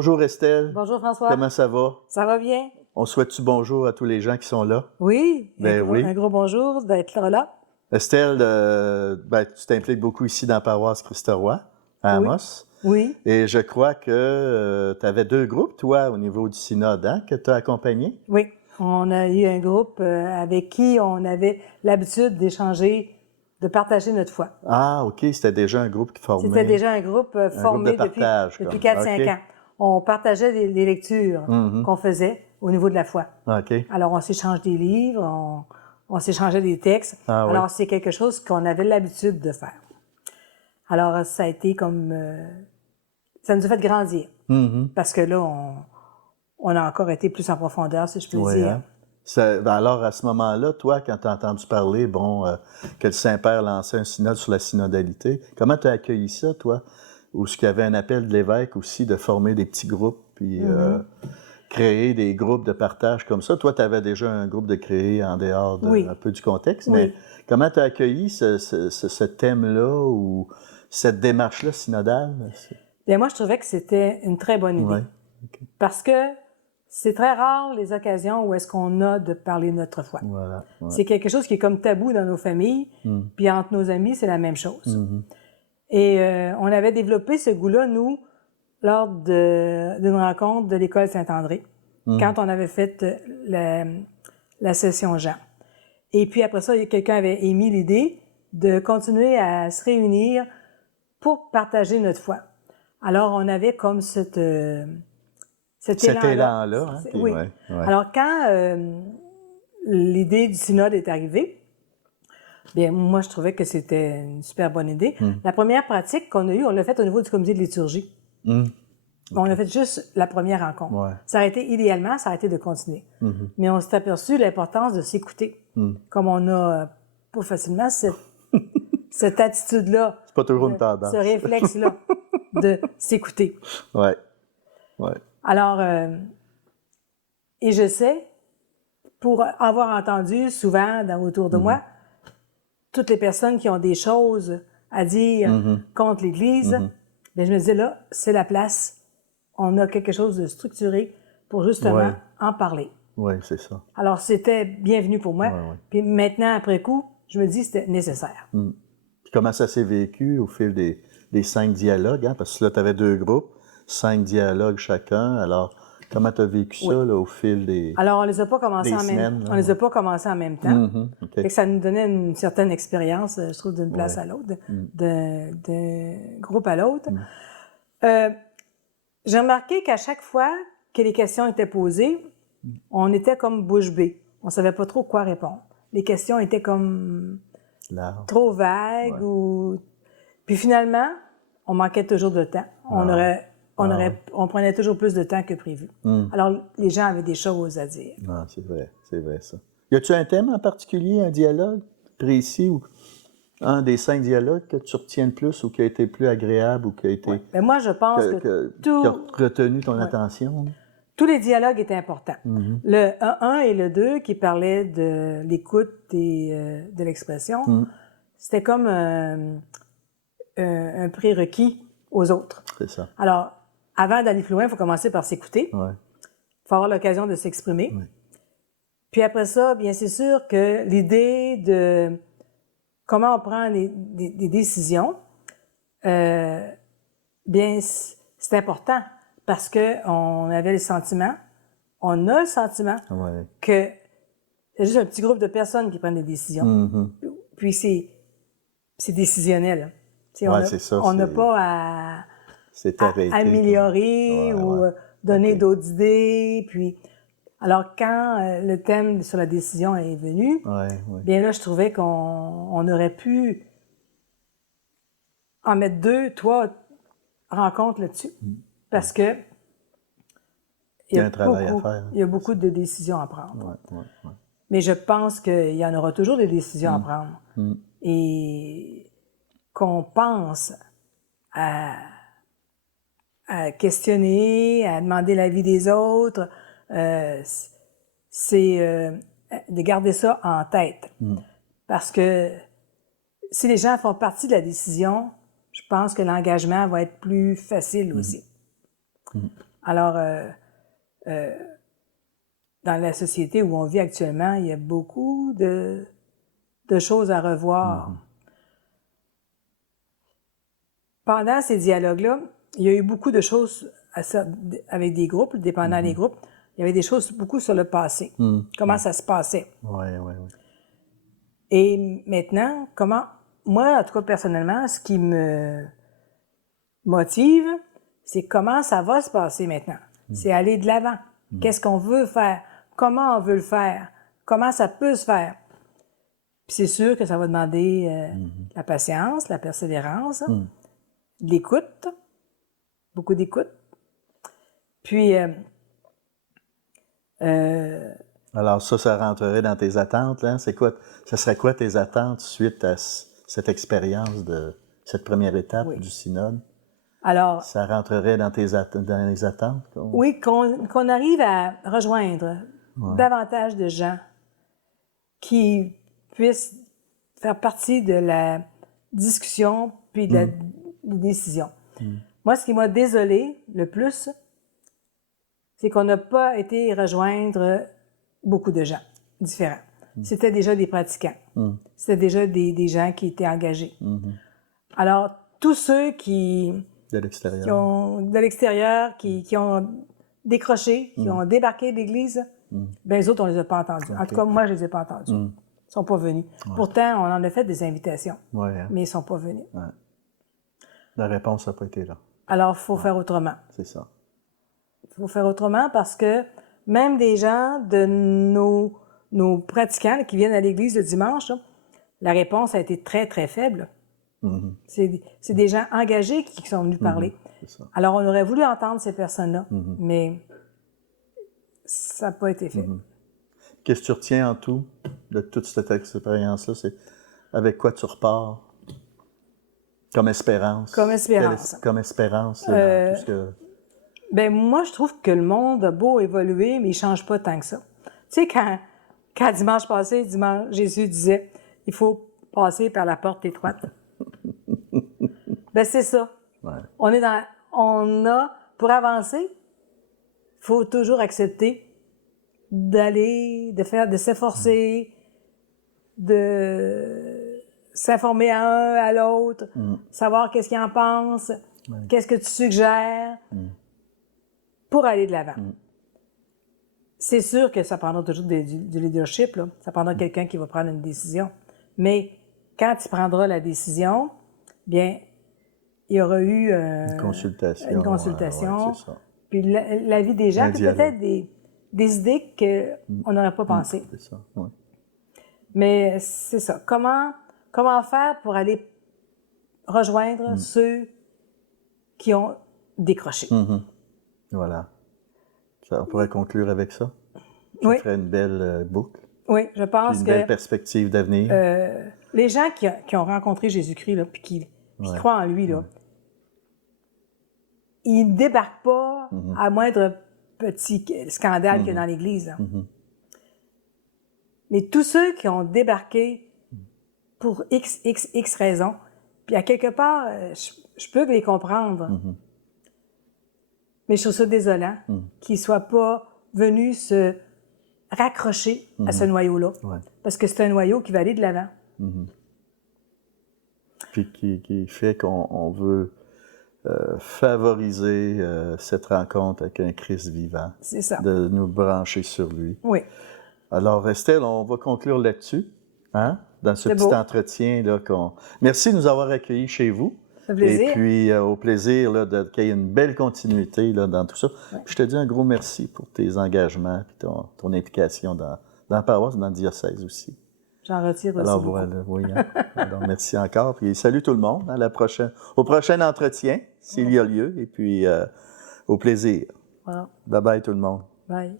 Bonjour Estelle. Bonjour François. Comment ça va? Ça va bien? On souhaite-tu bonjour à tous les gens qui sont là? Oui, Oui. un gros bonjour d'être là. Estelle, tu t'impliques beaucoup ici dans la paroisse Christ-Roi, à Oui. Amos. Oui, Et je crois que tu avais 2 groupes, toi, au niveau du synode, hein, que tu as accompagné? oui. On a eu un groupe avec qui on avait l'habitude d'échanger, de partager notre foi. Ah, OK, c'était déjà un groupe qui formait. C'était déjà un groupe formé de partage, depuis comme. 4-5 OK. ans. On partageait les lectures qu'on faisait au niveau de la foi. OK. Alors, on s'échange des livres, on s'échangeait des textes. Ah, oui. Alors, c'est quelque chose qu'on avait l'habitude de faire. Alors, ça a été comme... ça nous a fait grandir. Parce que là, on a encore été plus en profondeur, si je peux Oui, dire. hein? Alors, à ce moment-là, toi, quand tu as entendu parler, que le Saint-Père lançait un synode sur la synodalité, comment tu as accueilli ça, toi? Ou est-ce qu'il y avait un appel de l'évêque aussi de former des petits groupes, puis créer des groupes de partage comme ça? Toi, tu avais déjà un groupe de créer en dehors un peu du contexte, Oui. mais comment tu as accueilli ce thème-là ou cette démarche-là synodale? Bien, moi, je trouvais que c'était une très bonne idée. Ouais. Okay. Parce que c'est très rare les occasions où est-ce qu'on a de parler de notre foi. Voilà. Ouais. C'est quelque chose qui est comme tabou dans nos familles, puis entre nos amis, c'est la même chose. Et on avait développé ce goût-là, nous, lors d'une rencontre de l'école Saint-André, quand on avait fait la session Jean. Et puis après ça, quelqu'un avait émis l'idée de continuer à se réunir pour partager notre foi. Alors, on avait comme cet élan-là. Hein? Oui. Ouais. Alors, quand l'idée du synode est arrivée, bien, moi, je trouvais que c'était une super bonne idée. La première pratique qu'on a eue, on l'a faite au niveau du comité de liturgie. Okay. On a fait juste la première rencontre. Ouais. Ça aurait été, idéalement, ça aurait été de continuer. Mais on s'est aperçu l'importance de s'écouter. Comme on a pas facilement cette attitude-là. C'est pas toujours une tendance. Ce réflexe-là de s'écouter. Oui. Alors, et je sais, pour avoir entendu souvent autour de moi, toutes les personnes qui ont des choses à dire contre l'Église, bien, je me disais là, c'est la place. On a quelque chose de structuré pour justement en parler. Oui, c'est ça. Alors, c'était bienvenu pour moi. Puis maintenant, après coup, je me dis que c'était nécessaire. Puis comment ça s'est vécu au fil des 5 dialogues? Hein? Parce que là, tu avais 2 groupes, 5 dialogues chacun. Alors, comment tu as vécu ça là, au fil des Alors, on les a pas commencés on les a pas commencés en même temps. Okay. Fait que ça nous donnait une certaine expérience, je trouve, d'une place à l'autre, d'un groupe à l'autre. J'ai remarqué qu'à chaque fois que les questions étaient posées, on était comme bouche bée. On savait pas trop quoi répondre. Les questions étaient comme trop vagues Puis finalement, on manquait toujours de temps. On prenait toujours plus de temps que prévu. Alors, les gens avaient des choses à dire. Ah, c'est vrai ça. Y a-tu un thème en particulier, un dialogue précis ou un des 5 dialogues que tu retiens le plus ou qui a été plus agréable ou qui a été... Ben moi, je pense qui a retenu ton attention? Tous les dialogues étaient importants. Le 1 et le 2 qui parlaient de l'écoute et de l'expression, c'était comme un prérequis aux autres. C'est ça. Alors, avant d'aller plus loin, il faut commencer par s'écouter. Il faut avoir l'occasion de s'exprimer. Puis après ça, bien, c'est sûr que l'idée de comment on prend des décisions, bien, c'est important parce que on avait le sentiment, on a le sentiment que c'est juste un petit groupe de personnes qui prennent des décisions. Puis c'est décisionnel. C'est ça. On n'a pas à améliorer ou donner d'autres idées. Puis, alors, quand le thème sur la décision est venu, bien là, je trouvais qu'on aurait pu en mettre 2, 3 rencontres là-dessus. Parce que il y a un travail à faire. Il y a beaucoup de décisions à prendre. Mais je pense qu'il y en aura toujours des décisions à prendre. Et qu'on pense à questionner, à demander l'avis des autres, c'est de garder ça en tête. Parce que si les gens font partie de la décision, je pense que l'engagement va être plus facile aussi. Alors, dans la société où on vit actuellement, il y a beaucoup de choses à revoir. Pendant ces dialogues-là, il y a eu beaucoup de choses avec des groupes, dépendant des groupes. Il y avait des choses beaucoup sur le passé. Comment ça se passait. Oui. Et maintenant, moi, en tout cas, personnellement, ce qui me motive, c'est comment ça va se passer maintenant. C'est aller de l'avant. Qu'est-ce qu'on veut faire? Comment on veut le faire? Comment ça peut se faire? Puis c'est sûr que ça va demander la patience, la persévérance, l'écoute, beaucoup d'écoute. Puis, alors ça rentrerait dans tes attentes, là? Ça serait quoi tes attentes suite à cette expérience de cette première étape du synode? Alors, ça rentrerait dans les attentes? Oui, qu'on arrive à rejoindre davantage de gens qui puissent faire partie de la discussion puis de la décision. Moi, ce qui m'a désolée le plus, c'est qu'on n'a pas été rejoindre beaucoup de gens différents. C'était déjà des pratiquants. C'était déjà des gens qui étaient engagés. Alors, tous ceux qui... De l'extérieur, qui ont décroché, qui ont débarqué de l'Église, ben les autres, on les a pas entendus. En tout cas, moi, je les ai pas entendus. Ils sont pas venus. Pourtant, on en a fait des invitations, mais ils sont pas venus. La réponse n'a pas été là. Alors, il faut faire autrement. C'est ça. Il faut faire autrement parce que même des gens de nos pratiquants là, qui viennent à l'Église le dimanche, là, la réponse a été très, très faible. C'est des gens engagés qui sont venus parler. Alors, on aurait voulu entendre ces personnes-là, mais ça n'a pas été fait. Qu'est-ce que tu retiens en tout de toute cette expérience-là? C'est avec quoi tu repars comme espérance? Comme espérance. Comme espérance dans tout ce que... Ben moi, je trouve que le monde a beau évoluer, mais il ne change pas tant que ça. Tu sais, quand dimanche passé, Jésus disait, il faut passer par la porte étroite. Ben c'est ça. On a, pour avancer, il faut toujours accepter d'aller, de s'efforcer, de s'informer à un, à l'autre, savoir qu'est-ce qu'ils en pensent, qu'est-ce que tu suggères, pour aller de l'avant. C'est sûr que ça prendra toujours du leadership, là. Ça prendra quelqu'un qui va prendre une décision. Mais quand tu prendras la décision, bien, il y aura eu une consultation. C'est ça. Puis l'avis des gens, puis peut-être des idées qu'on n'aurait pas pensé. C'est ça, Mais c'est ça. Comment faire pour aller rejoindre ceux qui ont décroché? Voilà. On pourrait conclure avec ça. Ça ferait une belle boucle. Oui, je pense que... Une belle perspective d'avenir. Les gens qui ont rencontré Jésus-Christ, là, puis qui croient en lui, là, ils ne débarquent pas à moindre petit scandale qu'il y a dans l'Église. Mais tous ceux qui ont débarqué pour X raisons, puis à quelque part, je peux les comprendre. Mais je trouve ça désolant qu'ils ne soient pas venus se raccrocher à ce noyau-là. Parce que c'est un noyau qui va aller de l'avant. Puis qui fait qu'on veut favoriser cette rencontre avec un Christ vivant. C'est ça. De nous brancher sur lui. Oui. Alors, Estelle, on va conclure là-dessus, dans ce petit entretien. Là, Merci de nous avoir accueillis chez vous. Ça fait plaisir. Et puis, au plaisir là, qu'il y ait une belle continuité là, dans tout ça. Je te dis un gros merci pour tes engagements et ton implication dans la paroisse, dans le diocèse aussi. J'en retire aussi Alors, beaucoup. voilà, oui. Alors, merci encore. Puis, salut tout le monde. Au prochain entretien, s'il y a lieu. Et puis, au plaisir. Voilà. Bye-bye tout le monde. Bye.